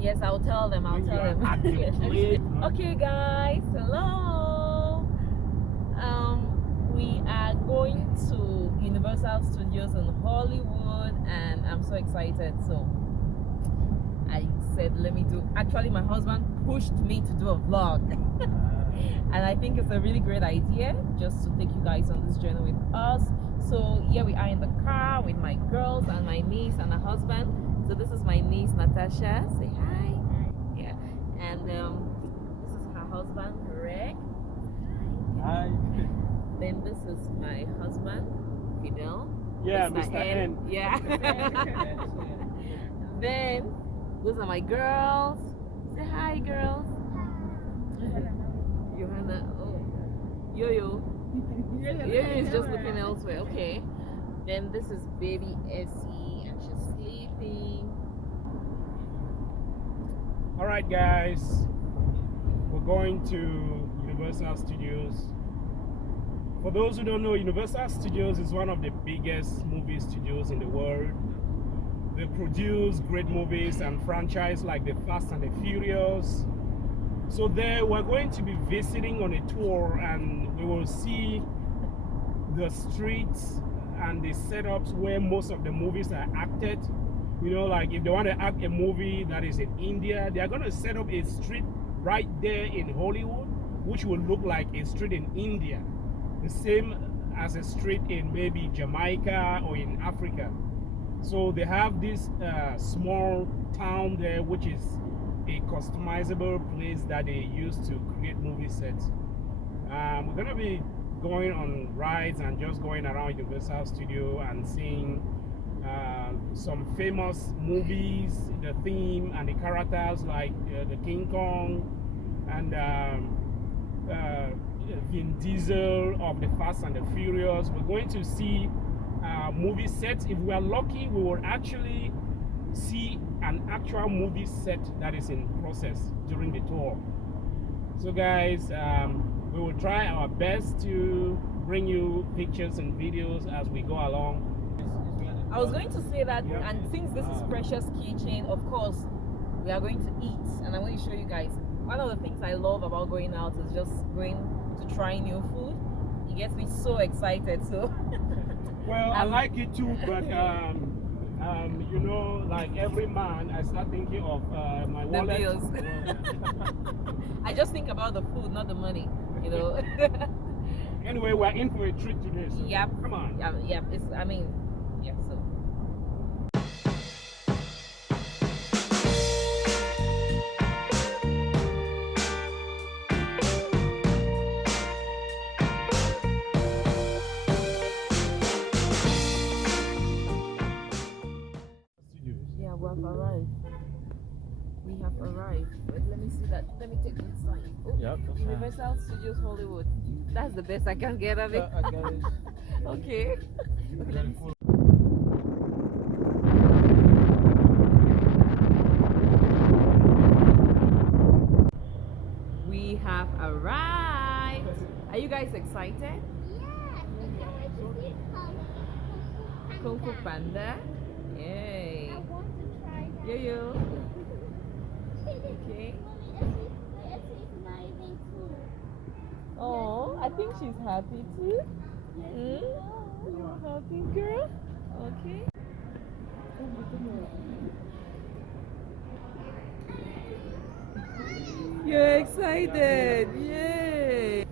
Yes, I'll tell them. I'll tell them. At the place. Okay, guys. Hello. We are going to Universal Studios in Hollywood, and I'm so excited. So I said, let me do. Actually, my husband pushed me to do a vlog, and I think it's a really great idea just to take you guys on this journey with us. So here we are in the car with my girls and my niece and her husband. So this is my niece Natasha. Say hi. Yeah. And this is her husband Greg. Hi. Then this is my husband Fidel. Yeah, Mr. N. Yeah. Then those are my girls. Say hi, girls. Johanna. Oh, Yo-Yo. Yo-Yo is just looking elsewhere. Okay. Then this is baby Essie, and she's sleeping. All right, guys. We're going to Universal Studios. For those who don't know, Universal Studios is one of the biggest movie studios in the world. They produce great movies and franchise like the Fast and the Furious. So there we're going to be visiting on a tour, and we will see the streets and the setups where most of the movies are acted. You know, like if they want to act a movie that is in India, they are going to set up a street right there in Hollywood, which will look like a street in India, the same as a street in maybe Jamaica or in Africa. So they have this small town there, which is a customizable place that they use to create movie sets. We're gonna be going on rides and just going around Universal Studio and seeing some famous movies, the theme and the characters like the King Kong and Vin Diesel of the Fast and the Furious. We're going to see movie sets. If we are lucky, we will actually see an actual movie set that is in process during the tour. So guys, we will try our best to bring you pictures and videos as we go along. I was going to say that, and since this is Precious Kitchen, of course, we are going to eat, and I'm going to show you guys. One of the things I love about going out is just going to try new food. It gets me so excited. So, well, I like it too, but you know, like every man, I start thinking of my wallet. The bills. I just think about the food, not the money. You know. Anyway, we're in for a treat today. So Yep. Come on. Yep. It's. I mean. Yeah, so. Yeah, we have arrived. We have arrived. Wait, let me see that. Let me take this sign. Oh, Yep, that's Universal Studios Hollywood. That's the best I can get of it. Okay. We have arrived. Are you guys excited? Yeah, I can't wait to see Kung Fu Panda. Yay. I want to try that. Yo. Okay. Mommy, Essie's smiling too. Oh, I think she's happy too. Yes, You're happy, girl? Okay. You're excited. Yay.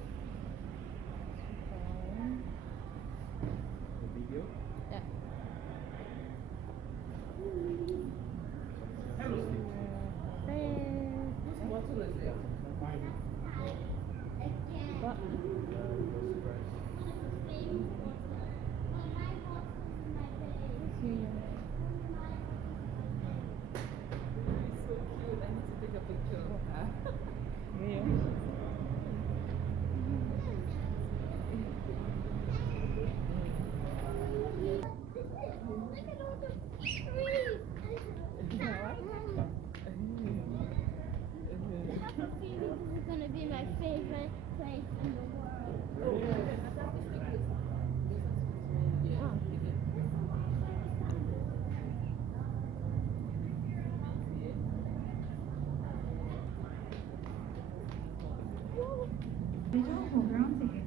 Individual, hold your own ticket.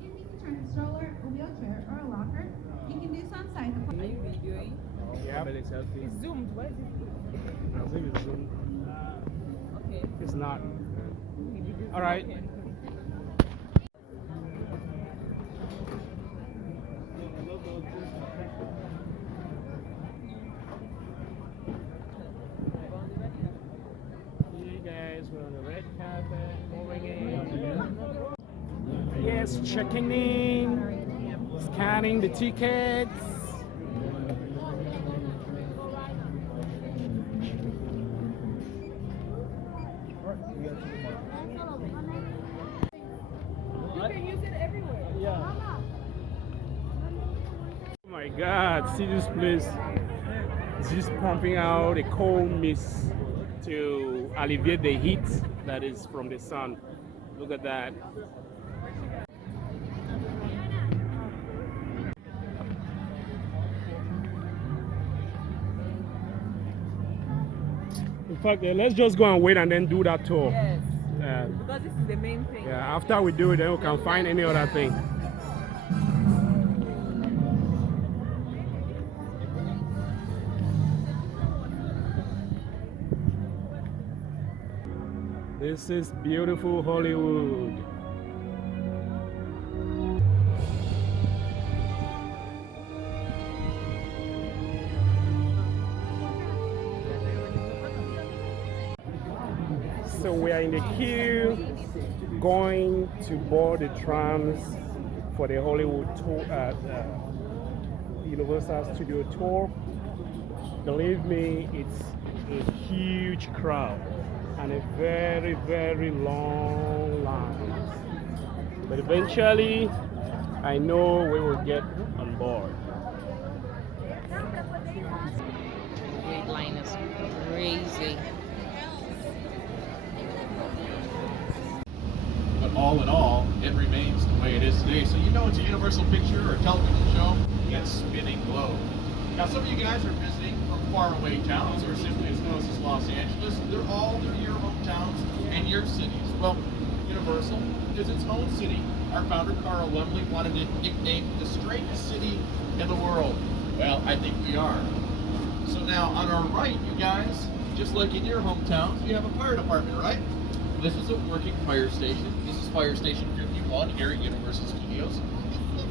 If you can turn a stroller, a wheelchair, or a locker, you can do so inside the Are you videoing? Yeah. It's zoomed. Why is it? I think it's Zoom. Okay. It's not. Maybe this All right. is okay. You guys were on the red carpet, moving in. Yes, checking in, scanning the tickets. You can use it everywhere. Oh my God, see this place? It's just pumping out a cold mist to alleviate the heat that is from the sun. Look at that. In fact, let's just go and wait and then do that tour. Yes. Yeah. Because this is the main thing. Yeah, after we do it, then we can find any other thing. This is beautiful Hollywood. So we are in the queue going to board the trams for the Hollywood tour, Universal Studio tour. Believe me, it's a huge crowd and a very, very long line. But eventually, I know we will get on board. Wait line is crazy. But all in all, it remains the way it is today. So you know it's a Universal picture or a television show, that spinning globe. Now some of you guys are visiting from faraway towns or simply as close as Los Angeles. They're your hometowns and your cities. Well, Universal is its own city. Our founder, Carl Laemmle, wanted to nickname the strangest city in the world. Well, I think we are. So now on our right, you guys, just like in your hometowns, you have a fire department, right? This is a working fire station. This is Fire Station 51 here at Universal Studios.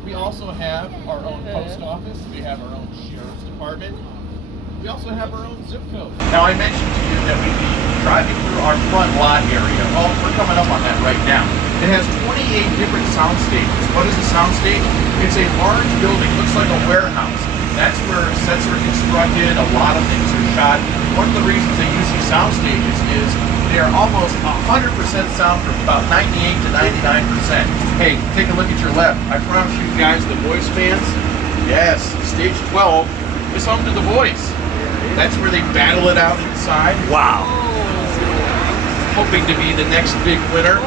We also have our own post office. We have our own sheriff's department. We also have our own zip code. Now I mentioned to you that we'd be driving through our front lot area. Well, we're coming up on that right now. It has 28 different sound stages. What is a sound stage? It's a large building, looks like a warehouse. That's where sets are constructed, a lot of things are shot. One of the reasons they use these sound stages is they are almost 100% soundproof, about 98 to 99%. Hey, take a look at your left. I promise you guys, the Voice fans, yes, stage 12 is home to The Voice. That's where they battle it out inside. Wow. Hoping to be the next big winner.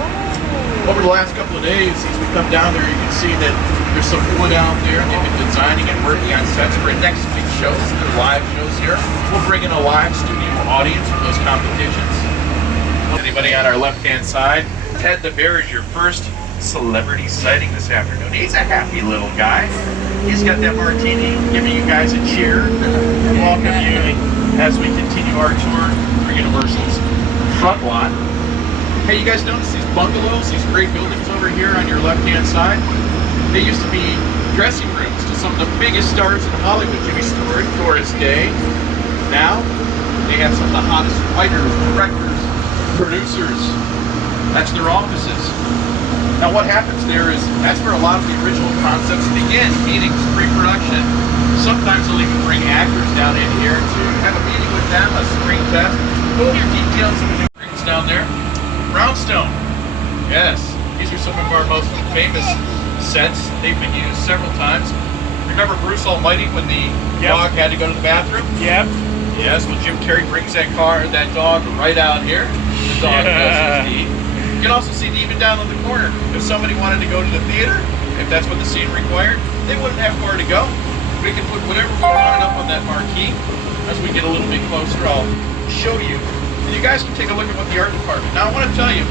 Over the last couple of days, as we come down there, you can see that there's some wood out there. They've been designing and working on sets for next big shows. They're live shows here. We'll bring in a live studio audience for those competitions. Anybody on our left-hand side? Ted the Bear is your first celebrity sighting this afternoon. He's a happy little guy. He's got that martini, giving you guys a cheer and welcome you as we continue our tour for Universal's front lot. Hey, you guys notice these bungalows, these great buildings over here on your left-hand side? They used to be dressing rooms to some of the biggest stars in Hollywood. Jimmy Stewart, Doris Day. Now, they have some of the hottest writers, directors, producers. That's their offices. Now what happens there is, that's where a lot of the original concepts begin, meetings, pre-production. Sometimes they'll even bring actors down in here to have a meeting with them, a screen test, go over details of the new rings down there. Brownstone. Yes, these are some of our most famous sets. They've been used several times. Remember Bruce Almighty when the dog had to go to the bathroom? Yep. Yes, well Jim Carrey brings that dog right out here. The dog does his deed. You can also see it even down in the corner. If somebody wanted to go to the theater, if that's what the scene required, they wouldn't have far to go. We can put whatever we wanted up on that marquee. As we get a little bit closer, I'll show you And you guys can take a look at what the art department. Now I want to tell you,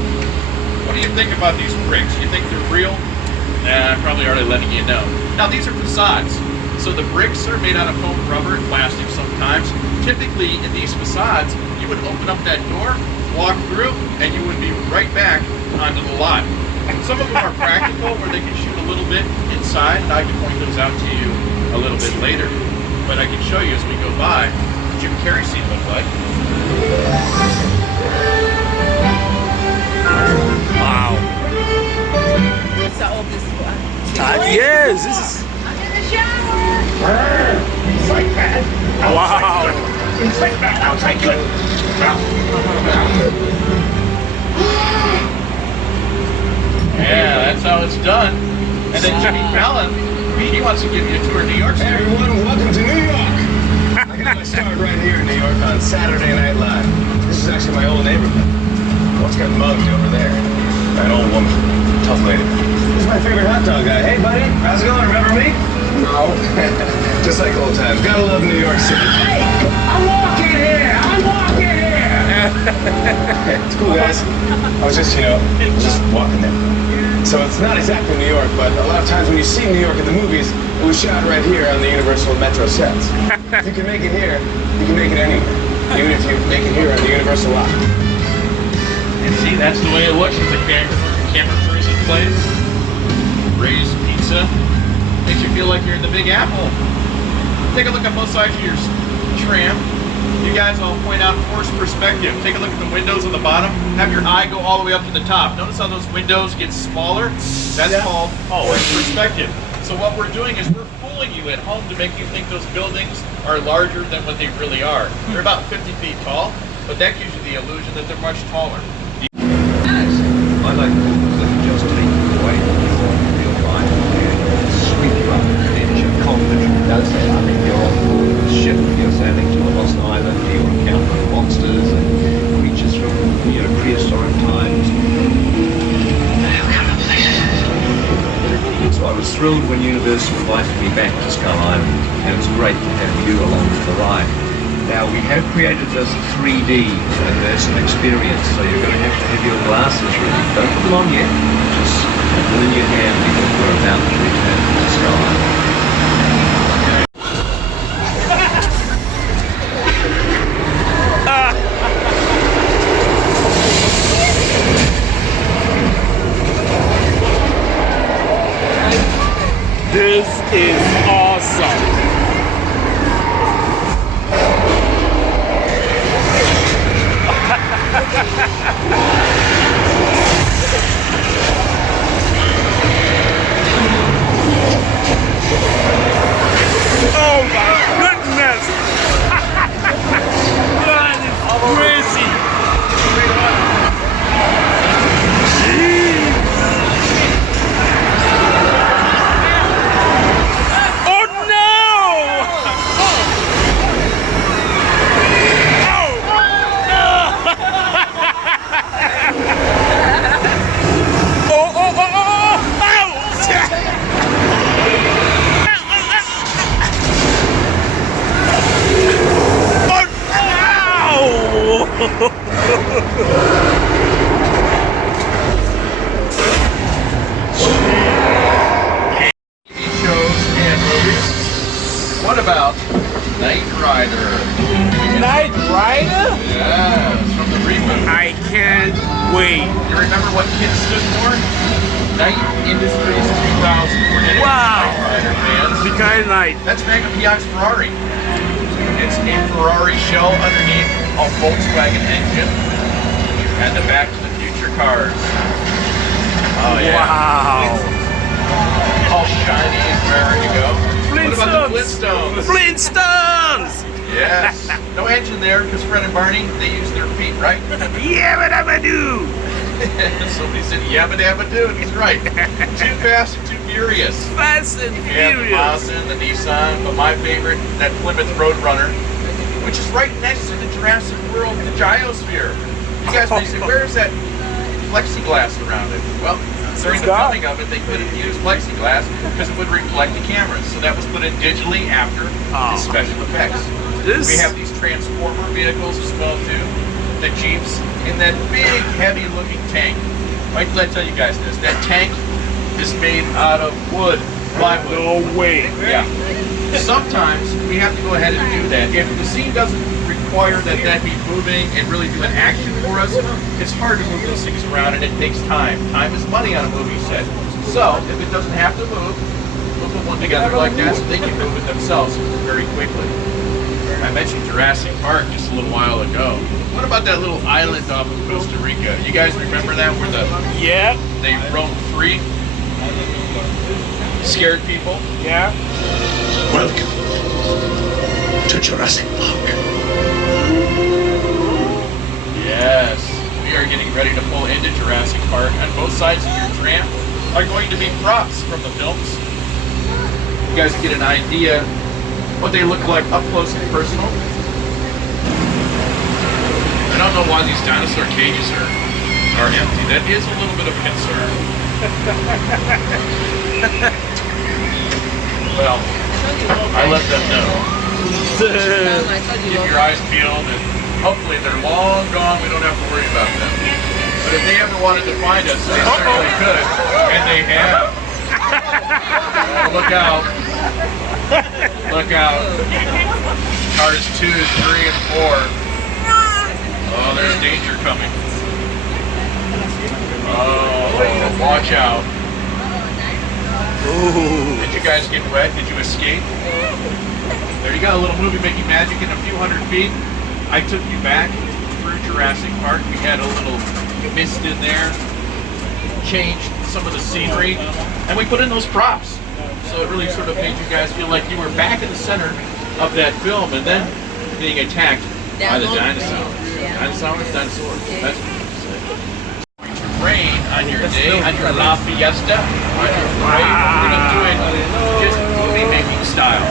what do you think about these bricks? You think they're real? Nah, I'm probably already letting you know. Now these are facades. So the bricks are made out of foam, rubber, and plastic sometimes. Typically in these facades, you would open up that door, walk through, and you would be right back onto the lot. Some of them are practical where they can shoot a little bit inside, and I can point those out to you a little bit later. But I can show you as we go by what Jim Carrey scene looked like. Wow. So obviously, Yes, this is. It's like that. Wow. It's like that. Outside good. Yeah, that's how it's done. And then Jimmy Fallon, he wants to give you a tour of New York Hey City. everyone, welcome to New York. I got my start right here in New York on Saturday Night Live. This is actually my old neighborhood. Once got mugged over there. That old woman, tough lady. This is my favorite hot dog guy. Hey buddy, how's it going? Remember me? No. Just like old times. Gotta love New York City. Hey, I'm walking here. I'm walking here. It's cool, guys. I was just, just walking there. So it's not exactly New York, but a lot of times when you see New York in the movies, it was shot right here on the Universal Metro sets. If you can make it here, you can make it anywhere. Even if you make it here on the Universal lot. And see, that's the way it looks as the camera crews in place. Ray's Pizza. Makes you feel like you're in the Big Apple. Take a look at both sides of your tram. You guys all point out forced perspective. Take a look at the windows on the bottom. Have your eye go all the way up to the top. Notice how those windows get smaller? That's called forced perspective. So what we're doing is we're fooling you at home to make you think those buildings are larger than what they really are. They're about 50 feet tall, but that gives you the illusion that they're much taller. I like movies that just take you away from real life and sweep you up and into your confidence. Does that? I mean, you're on board a ship, you're sailing to a lost island, you're encountering monsters and creatures from, prehistoric times. How kind of places? So I was thrilled when Universal invited me back to Skull Island, and it was great to have you along for the ride. Now we have created this 3D immersive experience, so you're going to have your glasses ready. Don't put them on yet, just put them in your hand because we're about to return to Skull Island. This is awesome. Oh my goodness! That is crazy! Jeez! Oh no! Shows and movies. What about Knight Rider? Knight Rider? Yeah, it's from the reboot. I can't wait. You remember what KID stood for? Knight Industries 2000. We're getting Wow. Knight Rider fans. The kind of night. That's Magnum PI's Ferrari. It's a Ferrari shell underneath a Volkswagen engine and the Back to the Future cars. Oh yeah. Wow. All shiny and raring to go. What about the Flintstones? Flintstones! Yes. No engine there because Fred and Barney, they use their feet, right? Yabba dabba doo! Somebody said yabba dabba doo, and he's right. Too Fast and Too Furious. Fast and Yeah, the Furious. Mazda and the Nissan, but my favorite, that Plymouth Roadrunner, which is right next to the Jurassic World, the Gyrossphere. You guys may say, where is that plexiglass around it? Well, during the gone. filming of it, they couldn't use plexiglass because it would reflect the cameras. So that was put in digitally after the special effects. This We have these Transformer vehicles as well too. the Jeeps in that big, heavy-looking tank. Wait till I tell you guys this. That tank is made out of wood, plywood. No way. Yeah. Sometimes we have to go ahead and do that. If the scene doesn't require that be moving and really do an action for us, it's hard to move those things around and it takes time. Time is money on a movie set. So if it doesn't have to move, we'll put one together like that so they can move it themselves very quickly. I mentioned Jurassic Park just a little while ago. What about that little island off of Costa Rica? You guys remember that where they roamed free? Scared people? Yeah. Welcome to Jurassic Park. Yes, we are getting ready to pull into Jurassic Park. On both sides of your tram are going to be props from the films. You guys get an idea what they look like up close and personal. I don't know why these dinosaur cages are empty. That is a little bit of a concern. Well, I let them know. Keep your eyes peeled and hopefully they're long gone. We don't have to worry about them. But if they ever wanted to find us, they certainly could. And they have. Oh, look out. Look out. Cars 2, 3, and 4. Oh, there's danger coming. Oh, watch out. Did you guys get wet? Did you escape? There you go, a little movie making magic in a few hundred feet. I took you back through Jurassic Park. We had a little mist in there, changed some of the scenery, and we put in those props. So it really sort of made you guys feel like you were back in the center of that film and then being attacked by the dinosaurs. Dinosaurs? That's what you say. Going to rain on your day, on your La Fiesta, on your parade. We're going to do it just movie making style.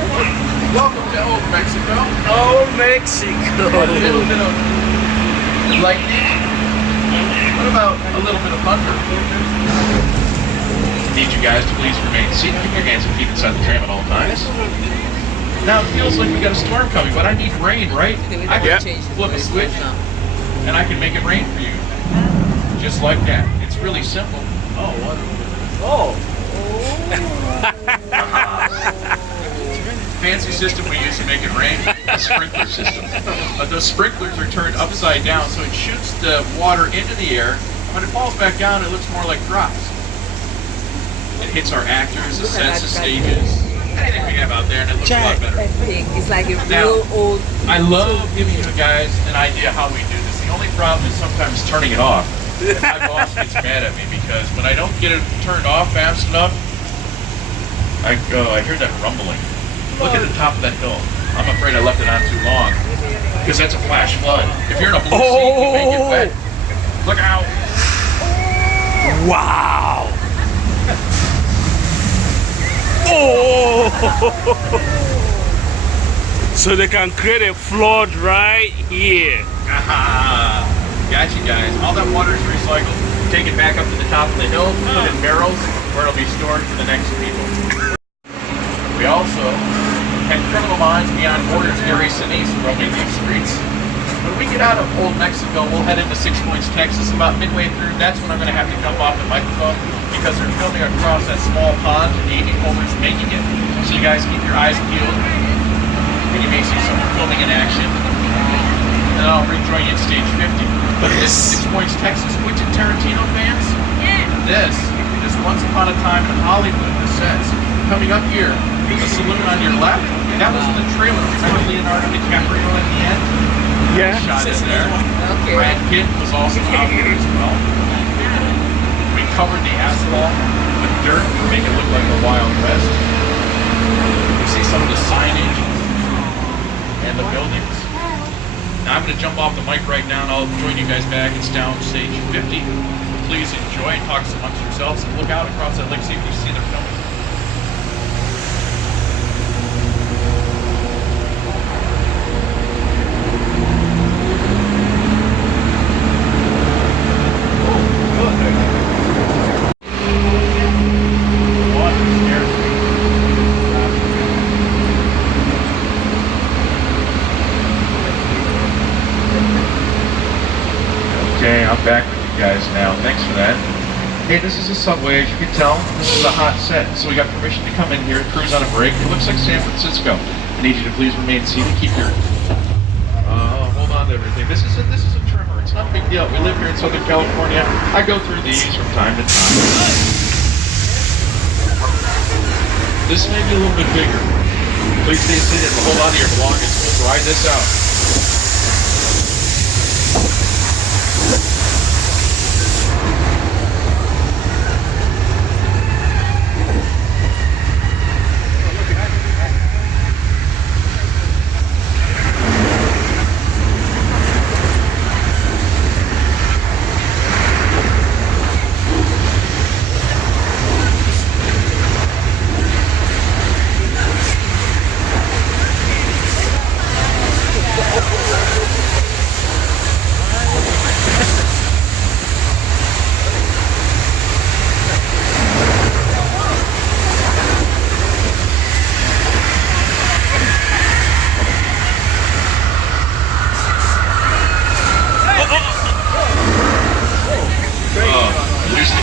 Welcome to Old Mexico. Old Mexico. A little bit of lightning. What about a little bit of thunder? Need you guys to please remain seated. Keep your hands and feet inside the tram at all times. Now it feels like we got a storm coming, but I need rain, right? I can flip a switch and I can make it rain for you. Just like that. It's really simple. Oh, wonderful. Fancy system we use to make it rain, a sprinkler system. But those sprinklers are turned upside down, so it shoots the water into the air. When it falls back down, it looks more like drops. It hits our actors, the sets, the stages, anything we have out there, and it looks a lot better. It's like a Now, real old. I love giving you guys an idea how we do this. The only problem is sometimes turning it off. My boss gets mad at me because when I don't get it turned off fast enough, I hear that rumbling. Look at the top of that hill. I'm afraid I left it on too long because that's a flash flood. If you're in a blue seat, you may get wet. Look out! Wow. Oh. So they can create a flood right here. Aha! Got you guys. All that water is recycled. Take it back up to the top of the hill, put it in barrels where it'll be stored for the next people. We also had Criminal Minds Beyond Borders, Gary Sinise, roaming these streets. When we get out of Old Mexico, we'll head into Six Points, Texas. About midway through, that's when I'm going to have to jump off the microphone because they're filming across that small pond and the 80-homers making it. So you guys keep your eyes peeled and you may see some filming in action. And I'll rejoin you at stage 50. But this is Six Points, Texas. Quentin Tarantino fans? This is Once Upon a Time in Hollywood, the sets. Coming up here, the saloon on your left, that was in the trailer. Remember Leonardo DiCaprio at the end? Yeah. Shot in there. Okay. Brad Pitt was also out there as well. We covered the asphalt with dirt to make it look like the Wild West. You see some of the signage and the buildings. Now I'm going to jump off the mic right now and I'll join you guys back. It's down stage 50. Please enjoy and talk amongst yourselves and look out across that lake, see if you see their filming. back with you guys now. Thanks for that. Hey, this is a subway, as you can tell. This is a hot set, so we got permission to come in here and cruise on a break. It looks like San Francisco. I need you to please remain seated. Keep your hold on to everything. This is a trimmer. It's not a big deal. We live here in Southern California. I go through these from time to time. This may be a little bit bigger. Please stay seated and hold on to your belongings. We'll ride this out.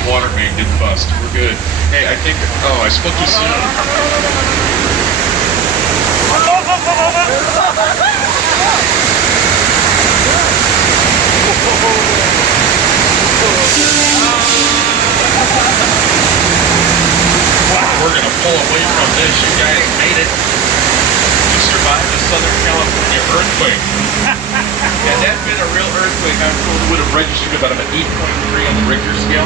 Water main didn't bust. We're good. Hey, I think... Oh, I spoke too soon. Wow, we're gonna pull away from this. You guys made it. You survived the Southern California earthquake. Yeah, that's been a real earthquake. I'm told it would have registered about an 8.3 on the Richter scale.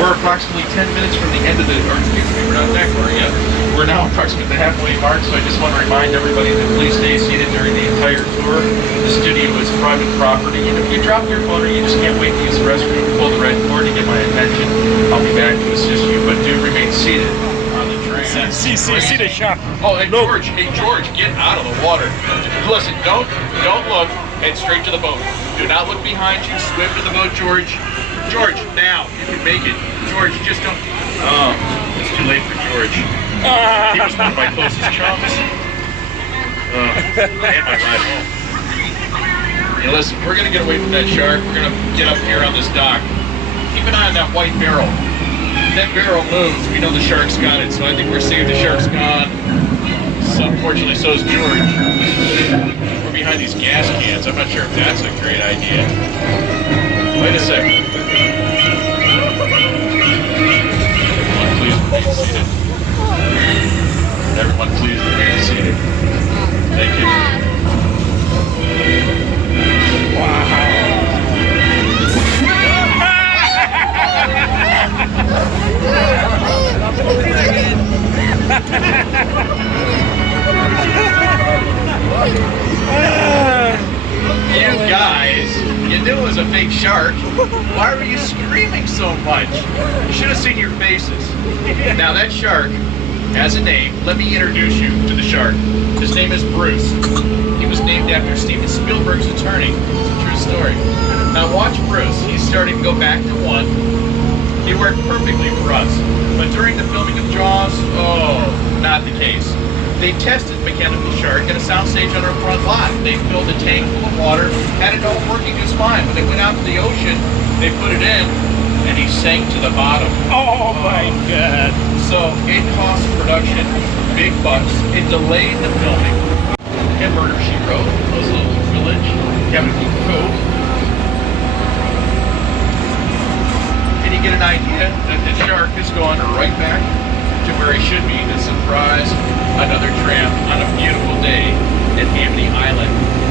We're approximately 10 minutes from the end of the earthquake. We're not that far yet. We're now approximately the halfway mark, so I just want to remind everybody to please stay seated during the entire tour. The studio is private property, and if you drop your phone or you just can't wait to use the restroom, pull the red cord to get my attention. I'll be back to assist you, but do remain seated on the train. See the shark. Oh, hey George, get out of the water. Listen, don't look, head straight to the boat. Do not look behind you, swim to the boat, George. George, now, you can make it. George, just don't... Oh, it's too late for George. He was one of my closest chums. And my ride home. Hey, listen, we're gonna get away from that shark. We're gonna get up here on this dock. Keep an eye on that white barrel. If that barrel moves, we know the shark's got it, so I think we're safe. The shark's gone. So unfortunately, so is George. We're behind these gas cans. I'm not sure if that's a great idea. Wait a second. Everyone please remain seated. Thank you. You guys, you knew it was a fake shark. Why were you screaming so much? You should have seen your faces. Now that shark has a name. Let me introduce you to the shark. His name is Bruce. He was named after Steven Spielberg's attorney. It's a true story. Now watch Bruce. He's starting to go back to one. He worked perfectly for us. But during the filming of Jaws, oh, not the case. They tested Mechanical Shark at a soundstage on our front lot. They filled a tank full of water, had it all working just fine. When they went out to the ocean, they put it in, and he sank to the bottom. Oh my God. So it cost production big bucks. It delayed the filming. And Murder, She Wrote, Los Angeles Village, Cabin Cove. And you get an idea that the shark is going right back to where he should be to surprise another tramp on a beautiful day at Amity Island.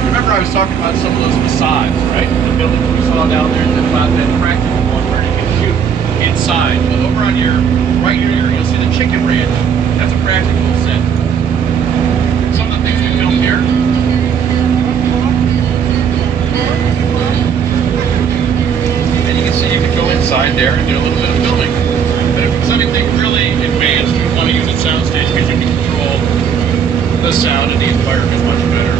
Remember I was talking about some of those facades, right? The buildings we saw down there, about that practical one where you can shoot inside. Well, over on your right here, you'll see the chicken ranch. That's a practical set. Some of the things we filmed here. And you can see you can go inside there and do a little bit of filming. But if it's anything really advanced, you want to use a soundstage because you can control the sound and the environment much better.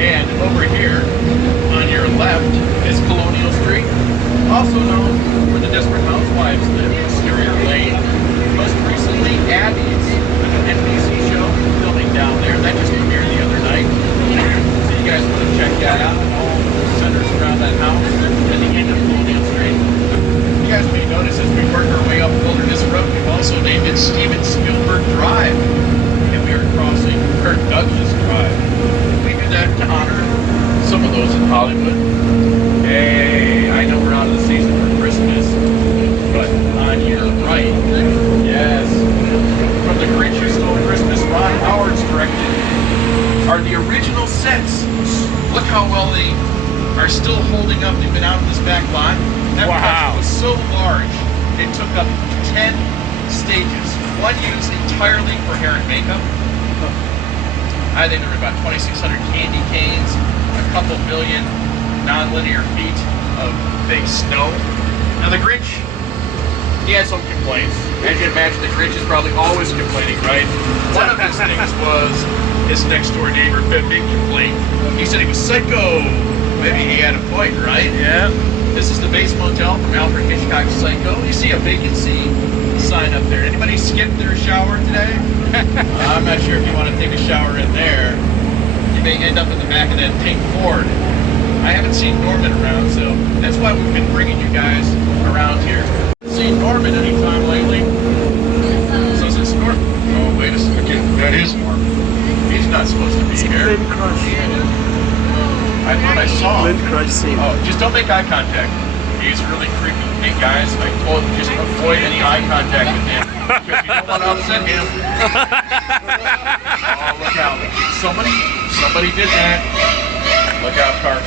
And over here, on your left, is Colonial Street, also known where the Desperate Housewives live, Exterior Lane. Most recently, Abby's, an NBC show, filming down there. That just premiered the other night. So you guys want to check that out. It all centers around that house. Hollywood. Hey, I know we're out of the season for Christmas, but on your right, yes, from The Grinch Who Stole Christmas, Ron Howard's directed, are the original sets. Look how well they are still holding up. They've been out in this back lot. That production was so large, it took up 10 stages. One used entirely for hair and makeup. I think there were about 2,600 candy canes, a couple million non-linear feet of fake snow. Now the Grinch, he had some complaints. As you imagine, the Grinch is probably always complaining, right? One of his things was his next door neighbor, big complaint. He said he was psycho. Maybe he had a point, right? Yeah. This is the base motel from Alfred Hitchcock's Psycho. You see a vacancy sign up there. Anybody skip their shower today? I'm not sure if you want to take a shower in there. You may end up in the back of that pink Ford. I haven't seen Norman around, so that's why we've been bringing you guys around here. Seen Norman anytime lately? So since Norman... Oh, wait a second. That is Norman. He's not supposed to be here. I thought I saw him. Oh, just don't make eye contact. He's really creepy. Hey guys, I told you just avoid any eye contact with him because you don't want to upset him. Oh, look out! Somebody did that. Look out, car 4.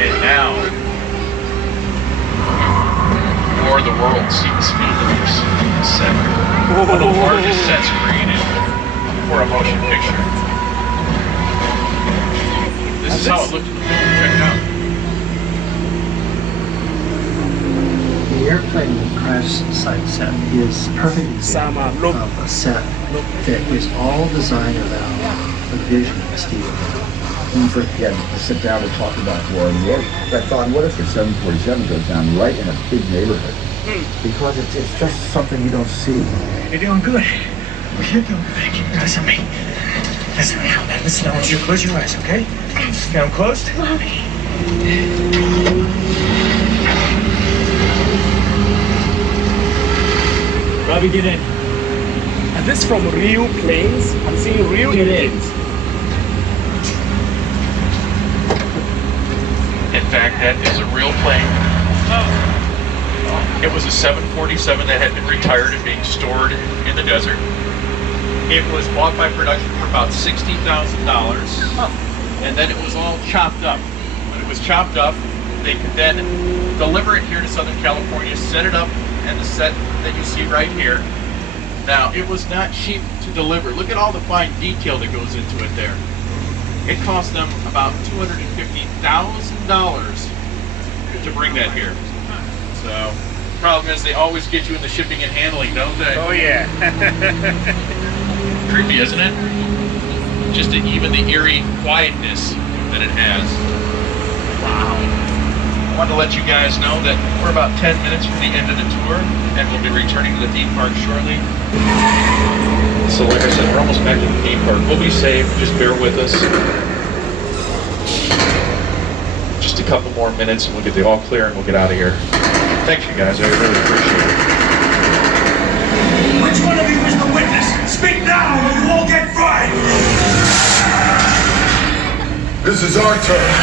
And now, War of the Worlds seems filmers set. One of the largest sets created for a motion picture. This is how it looked in the film. Check it out. The airplane crash site set is a perfect example of a set that is all designed around the vision of Steve. When we first began to sit down to talk about War of the Worlds, I thought, what if the 747 goes down right in a big neighborhood? Because it's just something you don't see. You're doing good. You're doing good. Keep your eyes on me. Listen now. Listen, I want you to close your eyes, okay? Now I'm closed. Robbie, get in. Is this from real planes? I'm seeing real engines. In fact, that is a real plane. It was a 747 that had been retired and being stored in the desert. It was bought by production for about $60,000, and then it was all chopped up. When it was chopped up, they could then deliver it here to Southern California, set it up in the set that you see right here. Now, it was not cheap to deliver. Look at all the fine detail that goes into it there. It cost them about $250,000 to bring that here. So, problem is they always get you in the shipping and handling, don't they? Oh yeah. Creepy, isn't it? Just even the eerie quietness that it has. Wow. I wanted to let you guys know that we're about 10 minutes from the end of the tour, and we'll be returning to the theme park shortly. So like I said, we're almost back to the theme park. We'll be safe, just bear with us. Just a couple more minutes and we'll get the all clear and we'll get out of here. Thanks you guys, I really appreciate it. Which one of you is the witness? Speak now or you all get fried! This is our turn.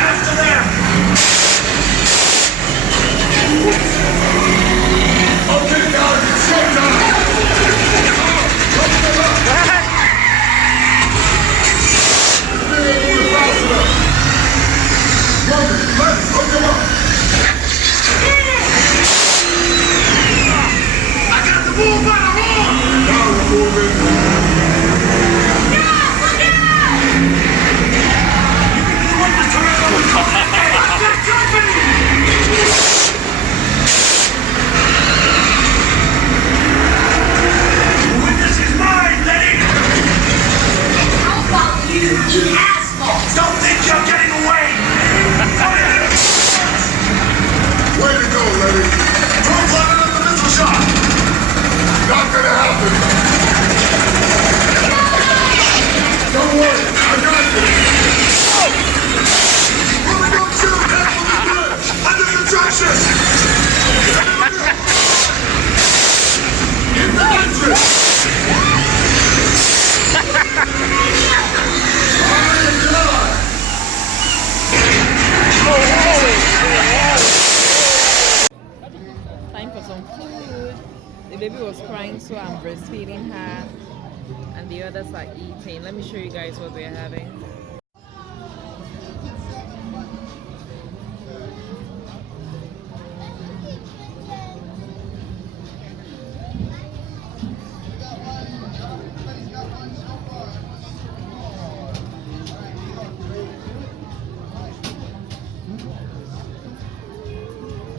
After them! Okay, guys, it's showtime! Come to the left! Let's hook him up! I got the move by the horn! Now we're moving! Don't think you're getting away! Way to go, Letty! Don't run into the missile shot! Not gonna happen! Don't worry, I got this! Moving up to the top of the bridge! Under construction! In the entrance! The baby was crying, so I'm breastfeeding her, and the others are eating. Let me show you guys what we're having.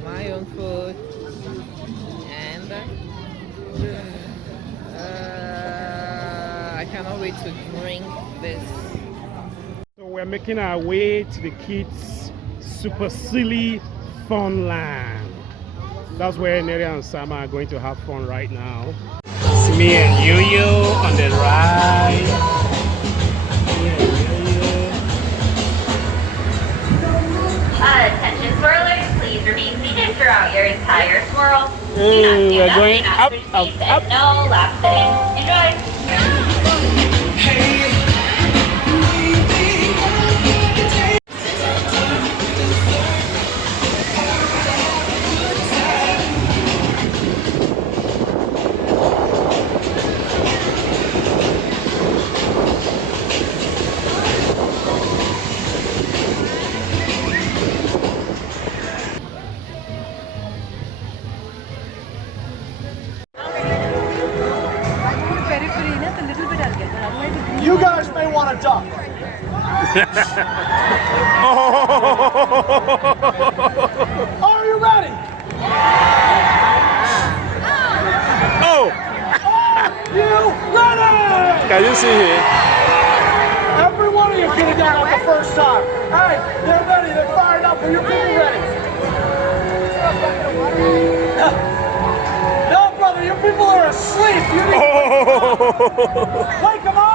My own food, and I cannot wait to drink this. So we're making our way to the kids' super silly fun land. That's where Neria and Sama are going to have fun right now. It's me and Yo-Yo on the ride. Attention swirlers, please remain seated throughout your entire swirl. Do not stand we're up, going do not up, switch up, seats, up. and no lap sitting. Enjoy! You guys may want to duck. Are you ready? Oh! Are you ready? Can you see here? Every one of you could have done it the first time. Hey, they're ready. They're fired up. Are you people ready? No, brother. You people are asleep. You need to wake them up.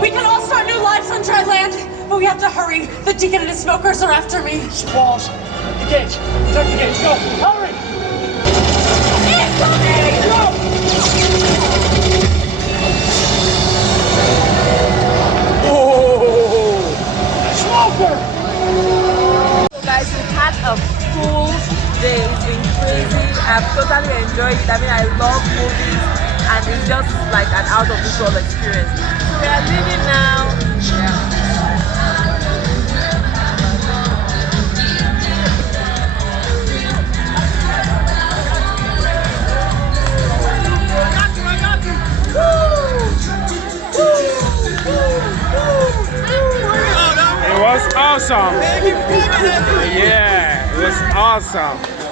We can all start new lives on dry land, but we have to hurry. The deacon and his smokers are after me. Walls, the gates, protect the gates. Go, hurry! Smoker! So guys, we've had a full day. It's been crazy. I've totally enjoyed it. I mean, I love movies, and it's just like an out of this world experience. So we are leaving now. It was awesome. Yeah, it was awesome.